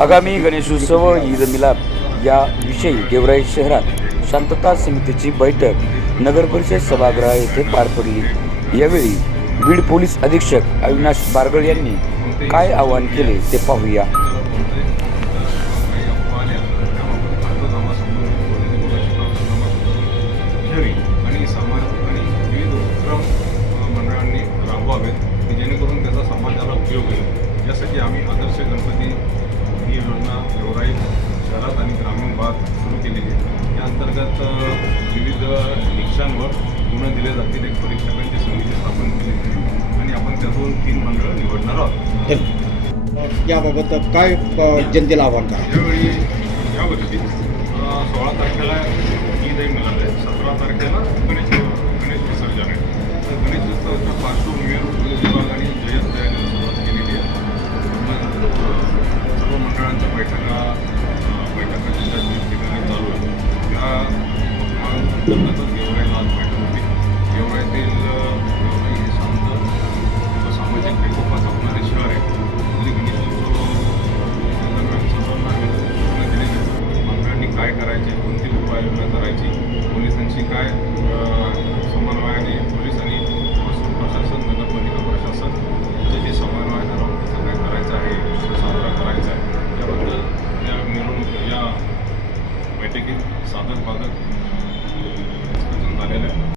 आगामी गणेशोत्सव ईद मिलाद याविषयी गेवराई शहरात शांतता समितीची बैठक. नगरपरिषद सभागृह येथे पार पडली. यावेळी बीड पोलीस अधीक्षक अविनाश बारगळ यांनी काय आवाहन केले ते पाहूया. गेवराई शहरात आणि ग्रामीण भाग सुरू केलेली आहे. या अंतर्गत विविध निकषांवर गुण दिले जातील. एक परीक्षकांची समिती स्थापन आहे आणि आपण त्यातून तीन मंडळं निवडणार आहोत. याबाबत काय जनतेला आव्हान करा? यावेळी यावर्षी सोळा तारखेला ईद तसंच गेवराई लालपेठ होती गेवराईतील गेवराई हे शांत शहर आहे म्हणजे गणेश दरम्यान काय करायचे कोणती उपाययोजना करायची पोलिसांशी काय समन्वयाने पोलीस आणि महसूल प्रशासन नगरपालिका प्रशासन याच्याशी समन्वय ठरवून कसं काय करायचं आहे साजरा करायचा आहे त्याबद्दल या मिरवणूक या बैठकीत सादर बादक Magelle